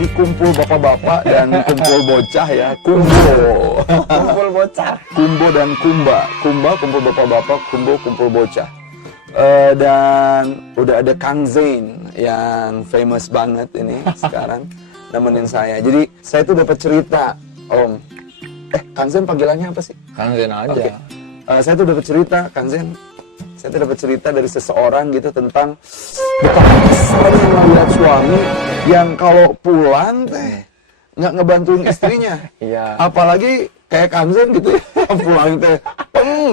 lagi kumpul bapak-bapak dan kumpul bocah ya, kumpul bocah, kumbo dan kumba kumpul bapak-bapak, kumpul bocah. Dan udah ada Kang Zain yang famous banget ini sekarang nemenin saya. Jadi saya tuh dapat cerita, Om. Kang Zain panggilannya apa sih? Kang Zain aja. Okay. Saya tuh dapat cerita, Kang Zain. Saya tuh dapat cerita dari seseorang gitu tentang betapa keselnya melihat suami yang kalau pulang teh nggak ngebantuin istrinya. Iya. Apalagi kayak Kang Zain gitu ya, pulang teh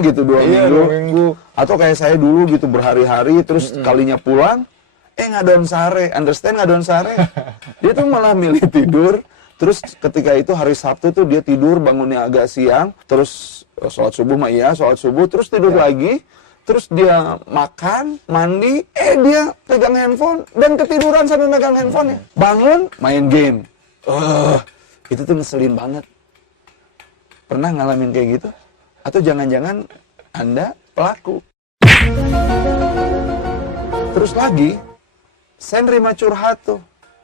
gitu 2 minggu. Atau kayak saya dulu gitu berhari-hari terus kalinya pulang ngadon sare, understand ngadon sare. Dia tuh malah milih tidur. Terus ketika itu hari Sabtu tuh dia tidur bangunnya agak siang, terus sholat subuh sholat subuh, terus tidur lagi, terus dia makan, mandi, dia pegang handphone dan ketiduran sambil megang handphone. Bangun, main game. Itu tuh ngeselin banget. Pernah ngalamin kayak gitu? Atau jangan-jangan Anda pelaku? Terus lagi, saya nerima curhat tuh.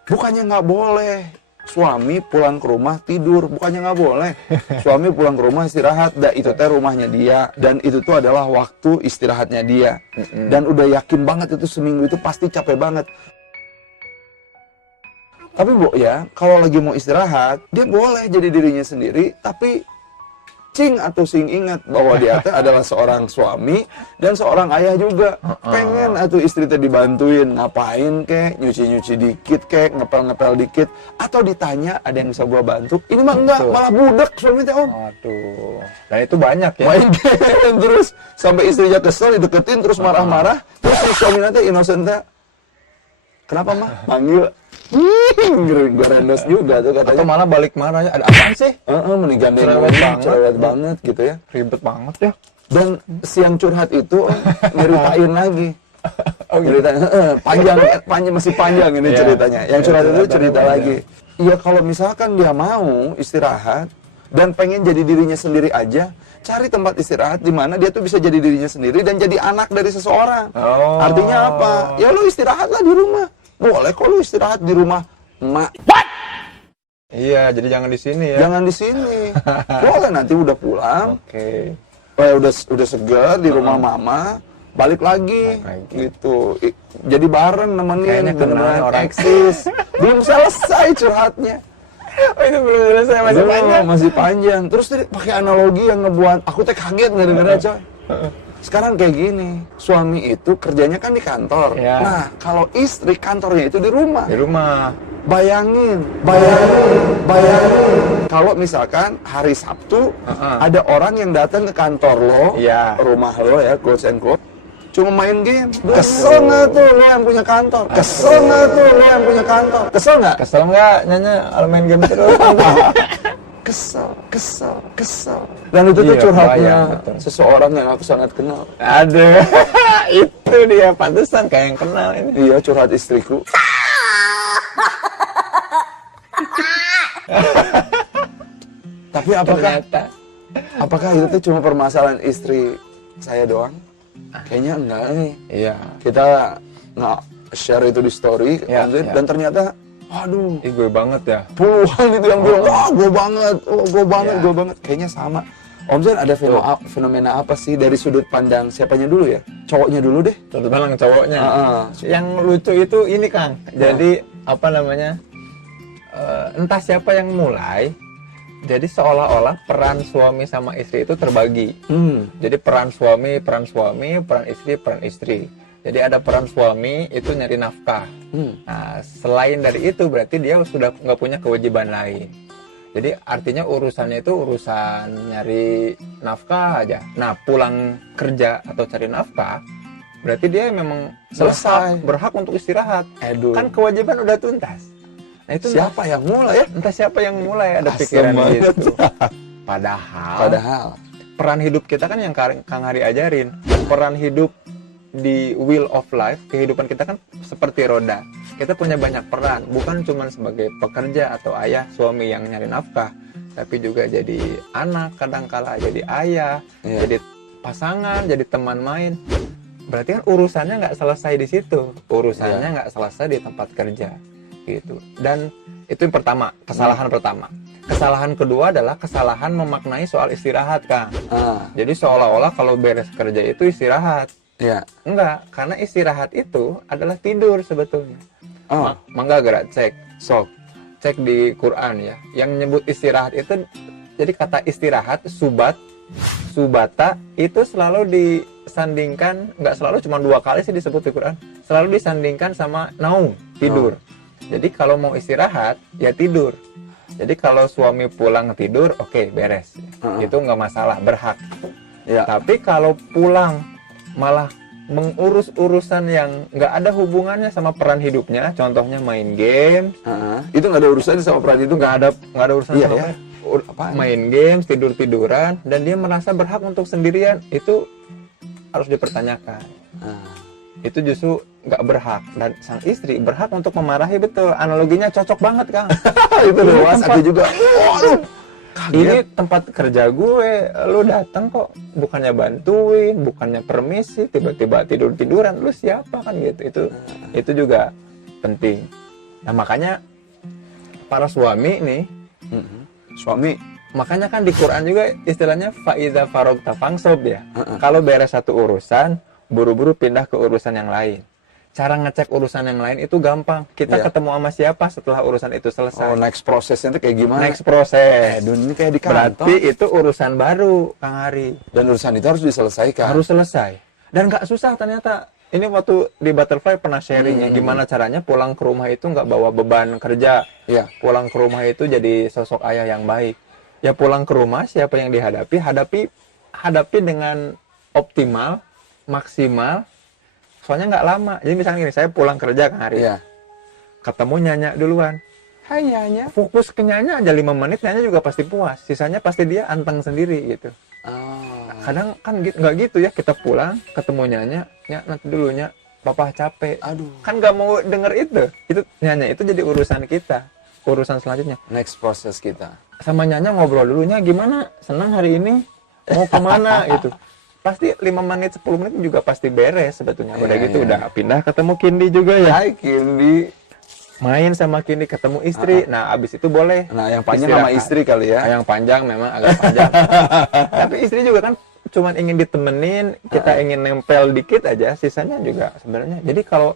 Bukannya nggak boleh suami pulang ke rumah tidur, bukannya nggak boleh. Suami pulang ke rumah istirahat, itu teh rumahnya dia, dan itu tuh adalah waktu istirahatnya dia. Dan udah yakin banget itu seminggu itu pasti capek banget. Tapi Bu ya, kalau lagi mau istirahat, dia boleh jadi dirinya sendiri, tapi cing atau sing ingat bahwa dia teh adalah seorang suami dan seorang ayah juga. Pengen atau istri teh dibantuin ngapain kek, nyuci-nyuci dikit kek, ngepel-ngepel dikit, atau ditanya ada yang bisa gua bantu. Ini mah enggak, malah budak suami teh Om. Aduh. Dan itu banyak ya. Main game terus sampai istrinya kesel dideketin terus marah-marah, terus si suami teh innocent teh. Kenapa mah? Manggil. Gue rendos juga tuh katanya. Atau malah balik marah ya, ada apaan sih? Mending gandeng cerewet banget gitu ya. Ribet banget ya. Dan siang curhat itu nyeritain lagi. Ceritanya panjang masih panjang ini ceritanya. Yang curhat itu cerita lagi. Iya kalau misalkan dia mau istirahat dan pengen jadi dirinya sendiri aja, cari tempat istirahat di mana dia tuh bisa jadi dirinya sendiri dan jadi anak dari seseorang. Artinya apa? Ya lu istirahatlah di rumah. Boleh kok lu istirahat di rumah emak. What? Iya, jadi jangan di sini ya. Jangan di sini. Boleh nanti udah pulang. Oke. Udah segar di rumah mama, balik lagi gitu. Jadi bareng nemenin beneran orang eksis. Belum selesai curhatnya. Itu belum selesai, masih panjang. Masih panjang. Terus tadi pakai analogi yang ngebuat aku teh kaget gara-gara coy. Sekarang kayak gini, suami itu kerjanya kan di kantor. Ya. Nah, kalau istri kantornya itu di rumah. Di rumah. Bayangin. Kalau misalkan hari Sabtu ada orang yang datang ke kantor lo, rumah lo ya, quotes and quote, cuma main game. Kesel nggak tuh lo yang punya kantor? Kesel nggak tuh lo yang punya kantor? Kesel nggak? Kesel nggak nyanyi kalau main game terus? Kesel. Dan itu tuh curhatnya seseorang yang aku sangat kenal. Aduh, itu dia pantesan kayak yang kenal ini. Iya, curhat istriku. Tapi apakah itu tuh cuma permasalahan istri saya doang? Kayaknya enggak nih. Iya. Kita share itu di story, dan ternyata aduh, gue banget ya. Puluhan itu yang bilang, wah gue banget. Kayaknya sama. Om Zain ada fenomena apa sih dari sudut pandang siapanya dulu ya? Cowoknya dulu deh. Sudut pandang cowoknya. Yang lucu itu ini Kang. Jadi apa namanya? Entah siapa yang mulai. Jadi seolah-olah peran suami sama istri itu terbagi. Jadi peran suami, peran istri. Jadi ada peran suami itu nyari nafkah. Nah, selain dari itu berarti dia sudah nggak punya kewajiban lain. Jadi artinya urusannya itu urusan nyari nafkah aja. Nah, pulang kerja atau cari nafkah, berarti dia memang selesai, berhak untuk istirahat. Aduh. Kan kewajiban udah tuntas. Nah, itu siapa yang mulai ya? Entah siapa yang mulai ada pikiran gitu. Padahal peran hidup kita kan yang Kang Hari ajarin. Peran hidup di wheel of life, kehidupan kita kan seperti roda. Kita punya banyak peran, bukan cuma sebagai pekerja atau ayah, suami yang nyari nafkah, tapi juga jadi anak kadangkala, jadi ayah, jadi pasangan, jadi teman main. Berarti kan urusannya nggak selesai di situ, urusannya nggak selesai di tempat kerja, gitu. Dan Itu yang pertama, kesalahan pertama. Kesalahan kedua adalah kesalahan memaknai soal istirahat, Kang. Jadi seolah-olah kalau beres kerja itu istirahat. Iya. Enggak, karena istirahat itu adalah tidur sebetulnya. Mangga gerak cek, Sok. cek di Quran ya. Yang nyebut istirahat itu, jadi kata istirahat, subata itu selalu disandingkan, nggak selalu, cuma 2 kali sih disebut di Quran. Selalu disandingkan sama naum, tidur. Jadi kalau mau istirahat, ya tidur. Jadi kalau suami pulang tidur, oke, beres. Itu nggak masalah, berhak. Ya. Tapi kalau pulang malah mengurus urusan yang nggak ada hubungannya sama peran hidupnya, contohnya main game, Itu nggak ada urusannya sama peran itu, nggak ada urusan Iya, sama ya. main games, tiduran, dan dia merasa berhak untuk sendirian, itu harus dipertanyakan. Itu justru nggak berhak, dan sang istri berhak untuk memarahi. Betul, analoginya cocok banget, Kang. Itu luas, aku juga. Waduh, Ini tempat kerja gue, lu datang kok bukannya bantuin, bukannya permisi, tiba-tiba tiduran, lu siapa kan gitu. Itu juga penting. Nah, makanya para suami nih, suami, makanya kan di Quran juga istilahnya faiza farogta fangsob ya. Kalau beres satu urusan, buru-buru pindah ke urusan yang lain. Cara ngecek urusan yang lain itu gampang. Kita ketemu sama siapa setelah urusan itu selesai. next prosesnya itu kayak gimana? Next proses. Ini kayak di kantor. Berarti itu urusan baru, Kang Hari. Dan urusan itu harus diselesaikan. Harus selesai. Dan nggak susah ternyata. Ini waktu di Butterfly pernah sharing ya, gimana caranya pulang ke rumah itu nggak bawa beban kerja. Iya. Pulang ke rumah itu jadi sosok ayah yang baik. Ya pulang ke rumah, siapa yang dihadapi, hadapi dengan optimal, maksimal. Soalnya nggak lama. Jadi misalnya gini, saya pulang kerja Kang Hari. Iya. Ketemu Nyanya duluan. Hai Nyanya. Fokus ke Nyanya aja 5 menit, Nyanya juga pasti puas. Sisanya pasti dia anteng sendiri gitu. Kadang kan nggak gitu ya, kita pulang ketemu Nyanya, nanti dulunya papa capek. Aduh. Kan nggak mau denger itu Nyanya itu jadi urusan kita, urusan selanjutnya. Next proses kita. Sama Nyanya ngobrol dulunya, gimana, senang hari ini, mau kemana gitu. Pasti 5 menit 10 menit juga pasti beres sebetulnya. Udah gitu udah pindah ketemu Kindi juga ya. Hai Kindi. Main sama Kindi, ketemu istri. Nah abis itu boleh. Nah yang panjang sama istri kali ya. Yang panjang memang agak panjang. Tapi istri juga kan cuman ingin ditemenin, kita ingin nempel dikit aja, sisanya juga sebenarnya. Jadi kalau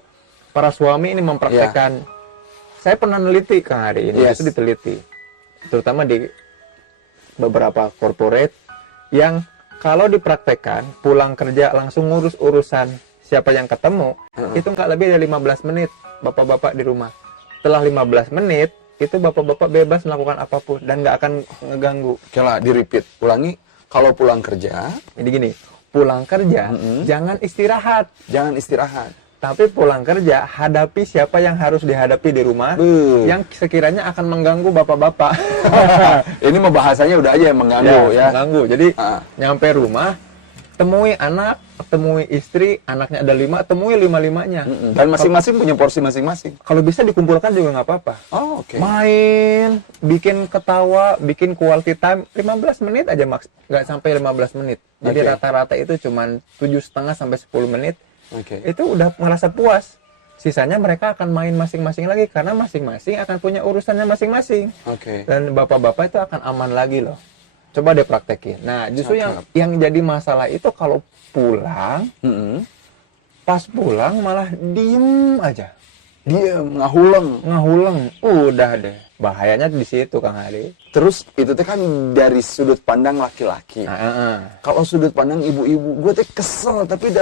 para suami ini mempraktekkan, saya pernah neliti Kang Hari ini, itu diteliti, terutama di beberapa corporate yang kalau dipraktekkan pulang kerja langsung ngurus urusan siapa yang ketemu, itu nggak lebih dari 15 menit bapak-bapak di rumah. Setelah 15 menit itu bapak-bapak bebas melakukan apapun dan nggak akan ngeganggu. Oke lah, di-repeat, ulangi. Kalau pulang kerja, Jadi gini, pulang kerja jangan istirahat. jangan istirahat. Tapi pulang kerja, hadapi siapa yang harus dihadapi di rumah, yang sekiranya akan mengganggu bapak-bapak. Ini mah bahasanya udah aja yang mengganggu ya. Mengganggu. Jadi nyampe rumah, temui anak, temui istri, anaknya ada 5, temui 5-5-nya. Dan masing-masing punya porsi masing-masing. Kalau bisa dikumpulkan juga nggak apa-apa. Oh, oke. Main, bikin ketawa, bikin quality time, 15 menit aja maks, nggak sampai 15 menit. Jadi rata-rata itu cuma 7,5 sampai 10 menit. Itu udah merasa puas. Sisanya mereka akan main masing-masing lagi karena masing-masing akan punya urusannya masing-masing. Dan bapak-bapak itu akan aman lagi loh. Coba deh praktekin. Nah, justru yang jadi masalah itu kalau pulang, pas pulang malah diem aja. Diem, ngahuleng. Udah deh. Bahayanya di situ Kang Hari. Terus itu teh kan dari sudut pandang laki-laki. Kalau sudut pandang ibu-ibu, gue teh kesel tapi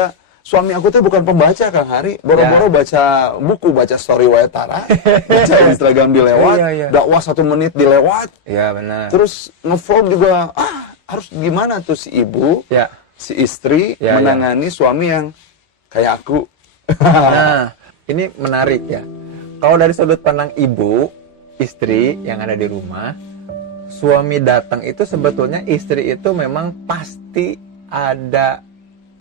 suami aku tuh bukan pembaca Kang Hari, boro-boro baca buku, baca story Wayatara, baca Instagram dilewat, dakwah 1 menit dilewat. Iya benar. Terus nge-vlog juga, harus gimana tuh si ibu, si istri menangani suami yang kayak aku. Nah, ini menarik ya. Kalau dari sudut pandang ibu, istri yang ada di rumah, suami datang itu sebetulnya istri itu memang pasti ada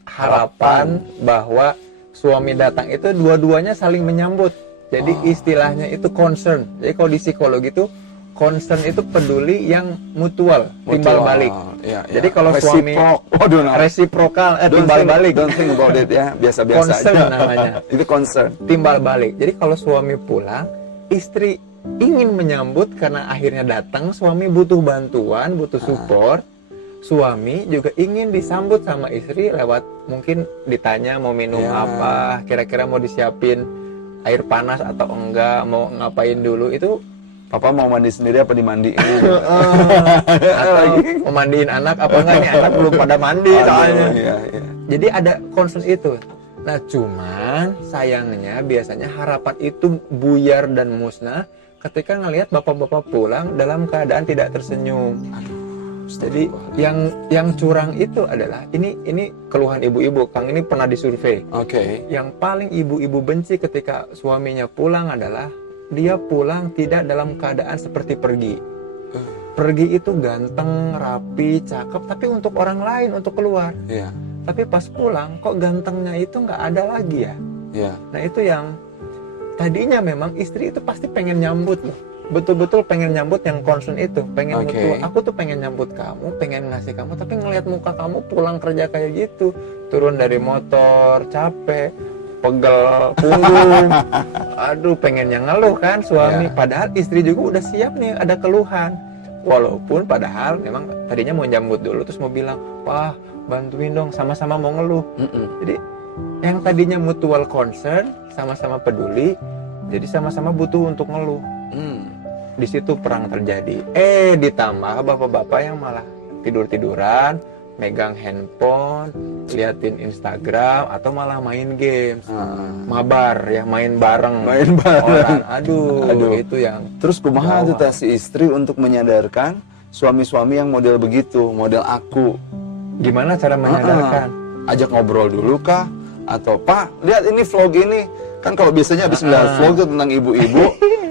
harapan bahwa suami datang itu dua-duanya saling menyambut. Jadi istilahnya itu concern. Jadi kalau di psikologi itu concern itu peduli yang mutual, timbal balik. Jadi kalau suami reciprocal, timbal balik. Don't think about it ya, biasa-biasa concern aja. Namanya. Itu concern. Timbal balik. Jadi kalau suami pulang, istri ingin menyambut karena akhirnya datang, suami butuh bantuan, butuh support. Suami juga ingin disambut sama istri lewat mungkin ditanya mau minum apa, kira-kira mau disiapin air panas atau enggak, mau ngapain dulu, itu Papa mau mandi sendiri apa dimandiin? atau mau mandiin anak apa enggak, nih anak belum pada mandi soalnya. Iya. Jadi ada concern itu. Nah cuman sayangnya biasanya harapan itu buyar dan musnah ketika ngelihat bapak-bapak pulang dalam keadaan tidak tersenyum. Jadi yang curang itu adalah ini keluhan ibu-ibu, Kang, ini pernah disurvei. Oke. Yang paling ibu-ibu benci ketika suaminya pulang adalah dia pulang tidak dalam keadaan seperti pergi. Pergi itu ganteng, rapi, cakep, tapi untuk orang lain, untuk keluar. Iya. Tapi pas pulang kok gantengnya itu nggak ada lagi ya. Iya. Nah itu yang tadinya memang istri itu pasti pengen nyambut loh. Betul-betul pengen nyambut, yang concern itu pengen mutual. Aku tuh pengen nyambut kamu, pengen ngasih kamu, tapi ngelihat muka kamu pulang kerja kayak gitu, turun dari motor capek, pegel punggung, aduh pengennya ngeluh kan suami. Padahal istri juga udah siap nih ada keluhan, walaupun padahal memang tadinya mau nyambut dulu terus mau bilang, wah bantuin dong, sama-sama mau ngeluh. Jadi yang tadinya mutual concern, sama-sama peduli, jadi sama-sama butuh untuk ngeluh. Di situ perang terjadi. Ditambah bapak-bapak yang malah tidur-tiduran, megang handphone, liatin Instagram, atau malah main games, mabar ya, main bareng orang. Aduh, itu yang. Terus kumaha tuh si istri untuk menyadarkan suami-suami yang model begitu, model aku. Gimana cara menyadarkan? Ajak ngobrol dulu kah? Atau Pak, lihat ini vlog ini. Kan kalau biasanya habis melihat vlog tuh tentang ibu-ibu,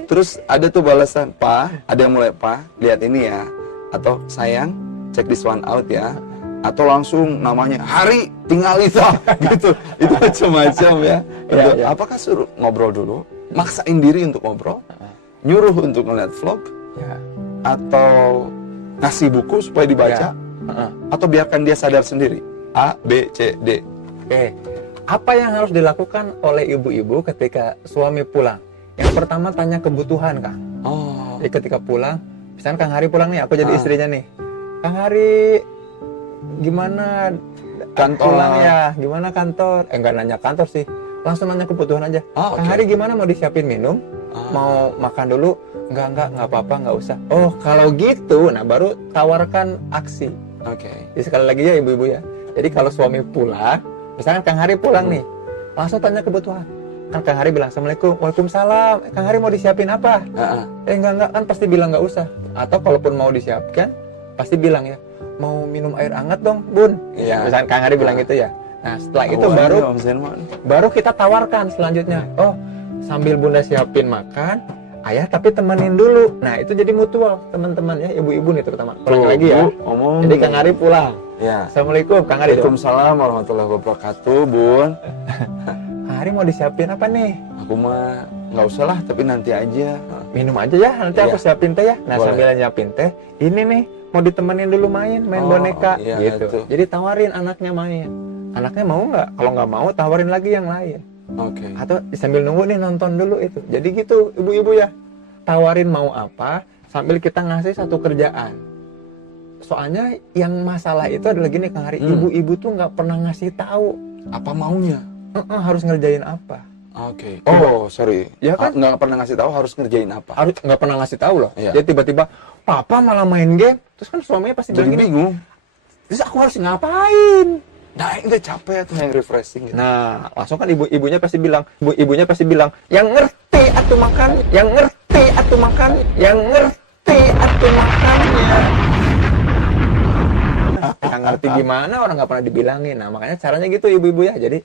terus ada tuh balasan, Pak, ada yang mulai, Pak, lihat ini ya. Atau sayang, check this one out ya. Atau langsung namanya, Hari, tinggal itu. Gitu. Itu macam-macam ya. Apakah suruh ngobrol dulu? Maksain diri untuk ngobrol? Nyuruh untuk ngeliat vlog? Atau ngasih buku supaya dibaca? Atau biarkan dia sadar sendiri? A, B, C, D. Apa yang harus dilakukan oleh ibu-ibu ketika suami pulang? Yang pertama tanya kebutuhan, Kang. Jadi ketika pulang, misalnya Kang Hari pulang nih, aku jadi istrinya nih. Kang Hari, gimana kantor pulang ya? Gimana kantor? Enggak nanya kantor sih, langsung nanya kebutuhan aja. Kang Hari gimana, mau disiapin minum? Mau makan dulu? Enggak apa-apa, enggak usah. Oh, kalau gitu, nah baru tawarkan aksi. Jadi sekali lagi ya ibu-ibu ya. Jadi kalau suami pulang, misalkan Kang Hari pulang nih, langsung tanya kebutuhan. Kan Kang Hari bilang, Assalamualaikum, Waalaikumsalam. Kang Hari mau disiapin apa? Enggak, kan pasti bilang nggak usah. Atau kalaupun mau disiapkan, pasti bilang ya, mau minum air hangat dong, Bun. Misalkan Kang Hari bilang gitu ya. Nah setelah itu baru kita tawarkan selanjutnya. Oh, sambil Bunda siapin makan, Ayah tapi temenin dulu. Nah itu jadi mutual, teman-teman ya, ibu-ibu nih terutama. Pulang lagi ya. Jadi Kang Hari pulang. Assalamualaikum, Kang Hari. Waalaikumsalam warahmatullahi wabarakatuh, Bun. Kang Hari mau disiapin apa nih? Aku mah nggak usah lah, tapi nanti aja. Minum aja ya, nanti aku siapin teh ya. Nah sambil nyiapin teh, ini nih mau ditemenin dulu main boneka gitu. Jadi tawarin anaknya main. Anaknya mau nggak? Kalau nggak mau, tawarin lagi yang lain. Atau sambil nunggu nih nonton dulu itu. Jadi gitu ibu-ibu ya, tawarin mau apa sambil kita ngasih satu kerjaan. Soalnya yang masalah itu adalah gini Kang Hari, ibu-ibu tuh nggak pernah ngasih tahu apa maunya. Harus ngerjain apa. Oh sorry, ya kan nggak pernah ngasih tahu harus ngerjain apa. Harus nggak pernah ngasih tahu loh. Jadi tiba-tiba papa malah main game, terus kan suaminya pasti jadi bingung. Terus aku harus ngapain? Nah, enggak capek tuh yang refreshing gitu. Nah, langsung kan ibunya pasti bilang, yang ngerti atuh makan, yang ngerti atuh makan, yang ngerti atuh makannya. Yang ngerti gimana, orang nggak pernah dibilangin. Nah, makanya caranya gitu ibu-ibu ya. Jadi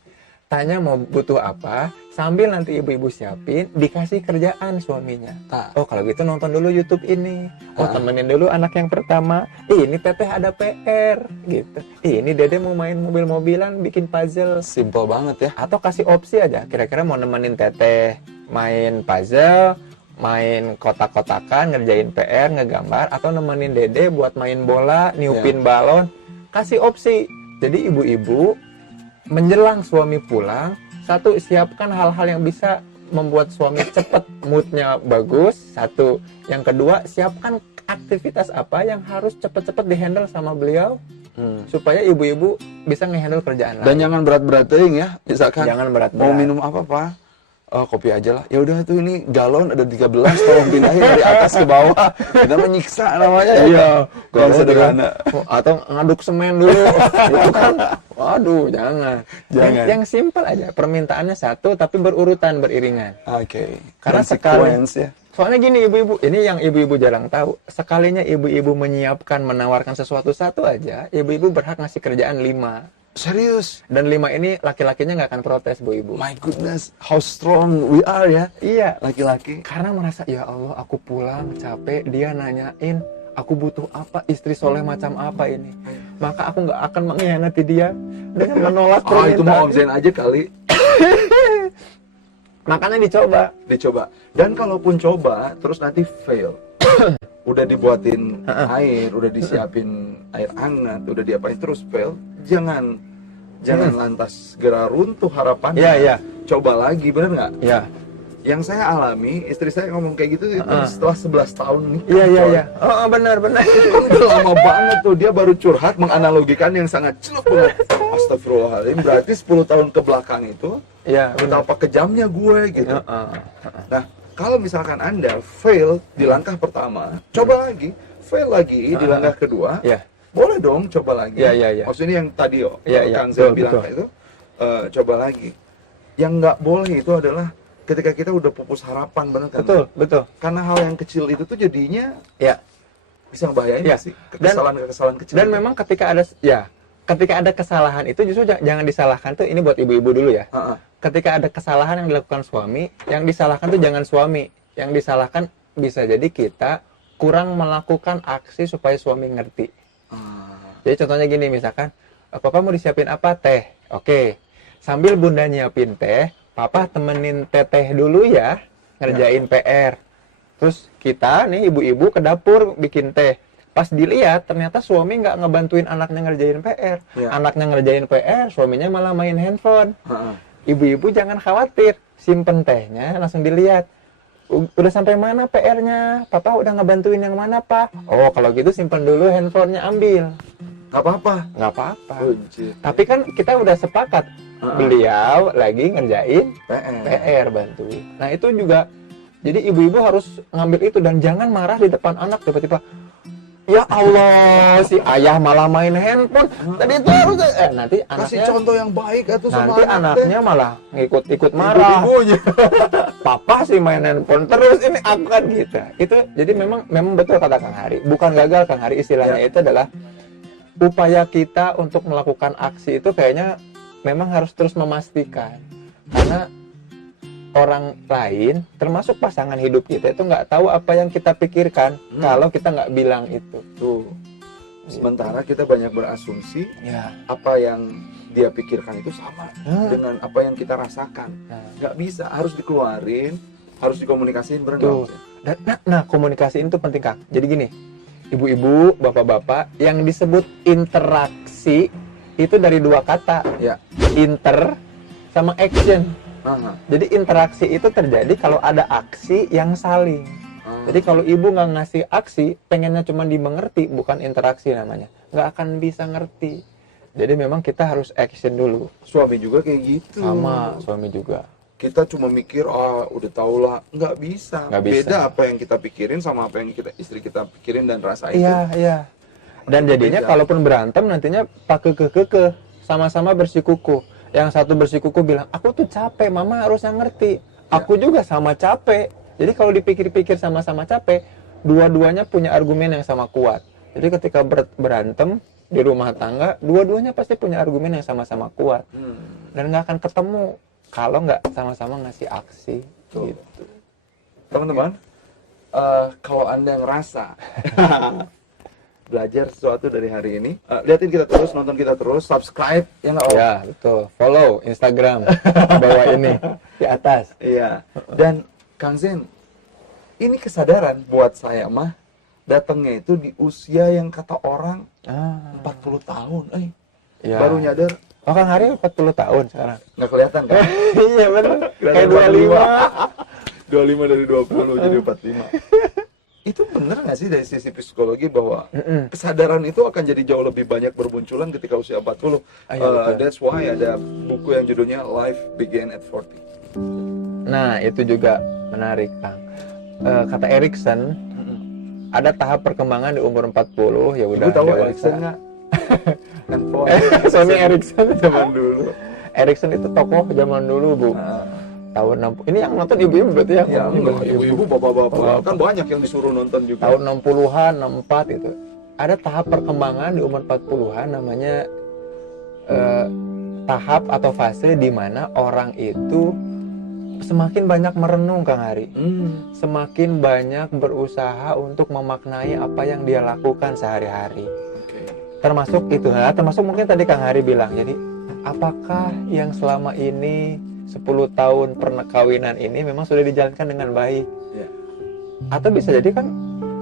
tanya mau butuh apa, sambil nanti ibu-ibu siapin, dikasih kerjaan suaminya. Oh kalau gitu nonton dulu YouTube ini. Oh temenin dulu anak yang pertama. Ini teteh ada PR gitu. Ini dede mau main mobil-mobilan, bikin puzzle. Simple banget ya. Atau kasih opsi aja. Kira-kira mau nemenin teteh main puzzle, main kotak-kotakan, ngerjain PR, ngegambar, atau nemenin dede buat main bola, niupin balon. Kasih opsi. Jadi ibu-ibu menjelang suami pulang, satu, siapkan hal-hal yang bisa membuat suami cepet moodnya bagus, satu. Yang kedua, siapkan aktivitas apa yang harus cepet-cepet dihandle sama beliau supaya ibu-ibu bisa ngehandle kerjaan Dan lain. jangan berat-beratin ya. Misalkan Jangan berat-berat. mau minum apa, Pak? Oh, kopi aja lah. Ya udah tuh ini galon ada 13, tolong pindahin dari atas ke bawah. Kita menyiksa namanya. Iya, Kalau sederhana. Atau ngaduk semen dulu. Itu kan, waduh, jangan. Jangan. Yang simpel aja, permintaannya satu tapi berurutan, beriringan. Oke. Karena Consequence ya. Soalnya gini ibu-ibu, ini yang ibu-ibu jarang tahu. Sekalinya ibu-ibu menyiapkan, menawarkan sesuatu satu aja, ibu-ibu berhak ngasih kerjaan 5. Serius. Dan 5 ini laki-lakinya nggak akan protes, Bu Ibu. My goodness, how strong we are ya. Iya, Laki-laki. karena merasa, ya Allah, aku pulang capek, dia nanyain, aku butuh apa, istri soleh macam apa ini. Maka aku nggak akan mengkhianati dia dengan menolak Ah, itu mau permintaan. Om Zain aja kali. Makanya dicoba. Dicoba. Dan kalaupun coba, terus nanti fail. Udah dibuatin air, udah disiapin air hangat, udah diapain terus fail. Jangan lantas segera runtuh harapannya. Iya, iya. Coba lagi, bener nggak? Iya. Yang saya alami, istri saya ngomong kayak gitu itu setelah 11 tahun nih. Iya, iya, iya. Oh, benar, benar. Udah lama banget tuh, dia baru curhat menganalogikan yang sangat celup banget. Astagfirullahaladzim, berarti 10 tahun ke belakang itu Iya, benar. betapa kejamnya gue gitu. Nah, kalau misalkan Anda fail di langkah pertama, coba lagi, fail lagi di langkah kedua, Iya. boleh dong coba lagi. Iya, iya, iya. Maksudnya yang tadi Iya, iya, Kang Zain betul, bilang betul. itu, coba lagi. Yang nggak boleh itu adalah ketika kita udah pupus harapan, bener kan? Betul, betul. Karena hal yang kecil itu tuh jadinya Ya. bisa ngebahayain Iya. nggak sih? Kekesalan-kekesalan kecil. Dan memang ketika ada kesalahan itu justru jangan disalahkan tuh, ini buat ibu-ibu dulu ya. Heeh. Ketika ada kesalahan yang dilakukan suami, yang disalahkan tuh jangan suami. Yang disalahkan bisa jadi kita kurang melakukan aksi supaya suami ngerti. Jadi contohnya gini, misalkan, Papa mau disiapin apa? Teh. Oke. Sambil Bunda nyiapin teh, Papa temenin teteh dulu ya, ngerjain PR. Terus kita nih ibu-ibu ke dapur bikin teh. Pas dilihat ternyata suami nggak ngebantuin anaknya ngerjain PR. Ya. Anaknya ngerjain PR, suaminya malah main handphone. Heeh. Ibu-ibu jangan khawatir, simpen tehnya langsung dilihat. Udah sampai mana PR-nya? Papa udah ngebantuin yang mana, Pak? Oh, kalau gitu simpen dulu handphonenya, ambil. Nggak apa-apa. Nggak apa-apa. Anjir. Tapi kan kita udah sepakat, beliau lagi ngerjain PR. PR bantuin. Nah itu juga, jadi ibu-ibu harus ngambil itu dan jangan marah di depan anak tiba-tiba. Ya Allah, si ayah malah main handphone. Tadi itu harus nanti Kasih anaknya, contoh yang baik atau sama nanti anak anaknya malah ngikut marah. Ibu-ibunya. Papa sih main handphone terus, ini apa kan gitu. Itu jadi memang betul kata Kang Hari. Bukan gagal Kang Hari, istilahnya itu adalah upaya kita untuk melakukan aksi itu kayaknya memang harus terus memastikan. Karena orang lain, termasuk pasangan hidup kita itu nggak tahu apa yang kita pikirkan kalau kita nggak bilang itu. Tuh. Sementara kita banyak berasumsi Ya. apa yang dia pikirkan itu sama dengan apa yang kita rasakan. Nggak bisa, harus dikeluarin, harus dikomunikasiin bener Tuh. nggak? Nah, komunikasi itu penting, Kang. Jadi gini, ibu-ibu, bapak-bapak, yang disebut interaksi itu dari dua kata. Ya. Inter sama action. Aha. Jadi interaksi itu terjadi kalau ada aksi yang saling. Jadi kalau ibu nggak ngasih aksi, pengennya cuma dimengerti, bukan interaksi namanya. Nggak akan bisa ngerti. Jadi memang kita harus action dulu. Suami juga kayak gitu. Sama suami juga. Kita cuma mikir, udah tau lah. Nggak bisa. Nggak bisa. Beda apa yang kita pikirin sama apa yang istri kita pikirin dan rasain. Iya, iya. Dan jadinya Beda. kalaupun berantem nantinya pakai kekeh, sama-sama bersikukuh. Yang satu bersikukuh bilang, aku tuh capek, mama harusnya ngerti. Aku juga sama capek. Jadi kalau dipikir-pikir sama-sama capek, dua-duanya punya argumen yang sama kuat. Jadi ketika berantem di rumah tangga, dua-duanya pasti punya argumen yang sama-sama kuat. Dan nggak akan ketemu kalau nggak sama-sama ngasih aksi. Tuh. Gitu. Teman-teman, kalau Anda ngerasa belajar sesuatu dari hari ini, liatin kita terus, nonton kita terus, subscribe, ya nggak Om? Ya, betul. Follow Instagram bawah ini di atas. Iya. Dan Kang Zain, ini kesadaran buat saya mah datangnya itu di usia yang kata orang 40 tahun, Ya. baru nyadar Oh, Kang Hari 40 tahun sekarang. Nggak kelihatan kan? Iya benar. Kayak 25 dari 20 jadi 45. Itu bener nggak sih dari sisi psikologi bahwa kesadaran itu akan jadi jauh lebih banyak bermunculan ketika usia 40? Betul. That's why ada buku yang judulnya Life Begin at 40. Nah, itu juga menarik, Kang. Kata Erikson, ada tahap perkembangan di umur 40, ya udah Ibu tahu dewasa. Erikson nggak? Handphone. Sony Ericsson zaman dulu. Ericsson itu tokoh zaman dulu, Bu. Tahun 60. Ini yang nonton ibu-ibu berarti ya? Ya, enggak, ibu-ibu, bapak-bapak. Kan banyak yang disuruh nonton juga. Tahun 60-an, 64 itu. Ada tahap perkembangan di umur 40-an namanya tahap atau fase di mana orang itu semakin banyak merenung, Kang Hari. Semakin banyak berusaha untuk memaknai apa yang dia lakukan sehari-hari. Termasuk itu, termasuk mungkin tadi Kang Hari bilang, jadi apakah yang selama ini 10 tahun perkawinan ini memang sudah dijalankan dengan baik? Atau bisa jadi kan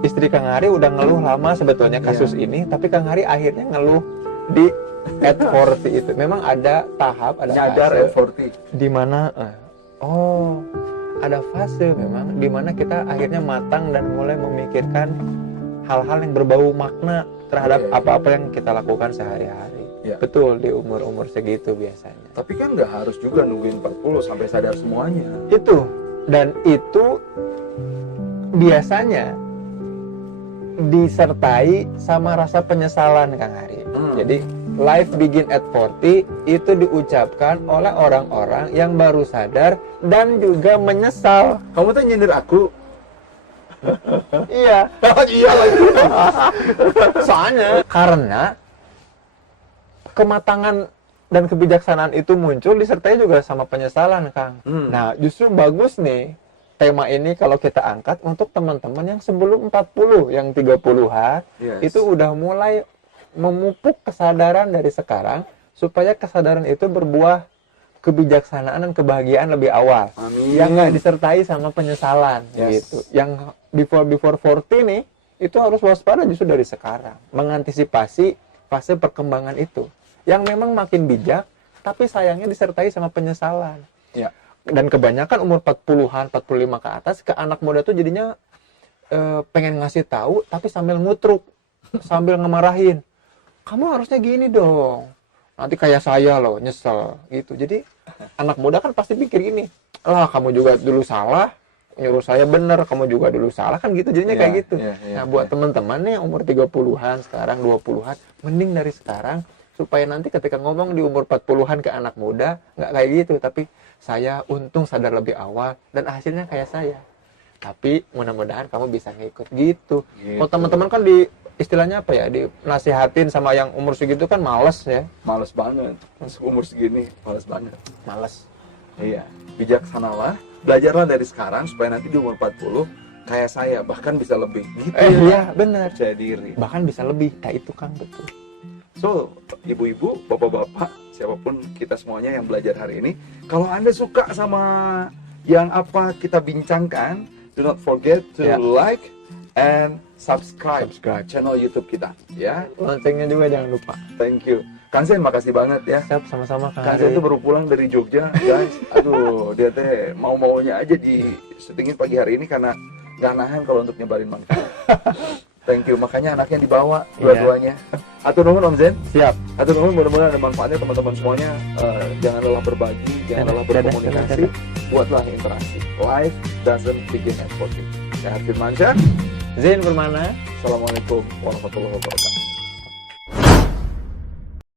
istri Kang Hari udah ngeluh lama sebetulnya kasus ini, tapi Kang Hari akhirnya ngeluh di at 40 itu. Memang ada tahap, ada Nyadar fase at 40. di mana ada fase memang di mana kita akhirnya matang dan mulai memikirkan hal-hal yang berbau makna terhadap apa-apa yang kita lakukan sehari-hari. Betul, di umur-umur segitu biasanya. Tapi kan nggak harus juga nungguin 40 sampai sadar semuanya. Itu, dan itu biasanya disertai sama rasa penyesalan, Kang Hari. Jadi life begin at 40 itu diucapkan oleh orang-orang yang baru sadar dan juga menyesal. Kamu tuh nyindir aku. Iya. Iya lagi. Soalnya karena kematangan dan kebijaksanaan itu muncul disertai juga sama penyesalan, Kang. Nah, justru bagus nih tema ini kalau kita angkat untuk teman-teman yang sebelum 40, yang 30-an, itu udah mulai memupuk kesadaran dari sekarang supaya kesadaran itu berbuah kebijaksanaan dan kebahagiaan lebih awal. Yang nggak disertai sama penyesalan gitu. Yang before 40 nih itu harus waspada justru dari sekarang, mengantisipasi fase perkembangan itu yang memang makin bijak tapi sayangnya disertai sama penyesalan. Dan kebanyakan umur 40-an, 45 ke atas ke anak muda tuh jadinya pengen ngasih tahu tapi sambil ngutruk, sambil ngemarahin. Kamu harusnya gini dong. Nanti kayak saya loh, nyesel gitu. Jadi anak muda kan pasti pikir gini, lah kamu juga dulu salah, nyuruh saya bener, kamu juga dulu salah, kan gitu jadinya kayak gitu. Nah, buat teman-teman nih umur 30-an, sekarang 20-an, mending dari sekarang supaya nanti ketika ngomong di umur 40-an ke anak muda nggak kayak gitu, tapi saya untung sadar lebih awal dan hasilnya kayak saya. Tapi mudah-mudahan kamu bisa ngikut gitu. Kalau teman-teman kan di istilahnya apa ya, dinasihatin sama yang umur segitu kan males ya. Males banget. Umur segini males banget. Males. Iya. Bijaksanalah, belajarlah dari sekarang supaya nanti di umur 40 kayak saya, bahkan bisa lebih. Gitu Iya, benar. Percaya diri. Bahkan bisa lebih. Nah, itu Kang, betul. So, ibu-ibu, bapak-bapak, siapapun kita semuanya yang belajar hari ini, kalau Anda suka sama yang apa kita bincangkan, do not forget to like and subscribe channel YouTube kita, ya. Loncengnya juga jangan lupa. Thank you. Kang Zen, makasih banget ya. Siap, sama-sama Kang Zen tuh baru pulang dari Jogja, guys. Aduh, dia teh mau-maunya aja di syutingin pagi hari ini karena nggak nahan kalau untuk nyebarin manfaat. Thank you, makanya anaknya dibawa dua-duanya. Atur nuhun Om Zen. Siap. Atur nuhun, mudah-mudahan ada manfaatnya teman-teman semuanya. Jangan lelah berbagi, jangan lelah berkomunikasi, buatlah interaksi. Life doesn't begin at 40. Saya Firmansyah. Zen Permana. Assalamualaikum warahmatullahi wabarakatuh.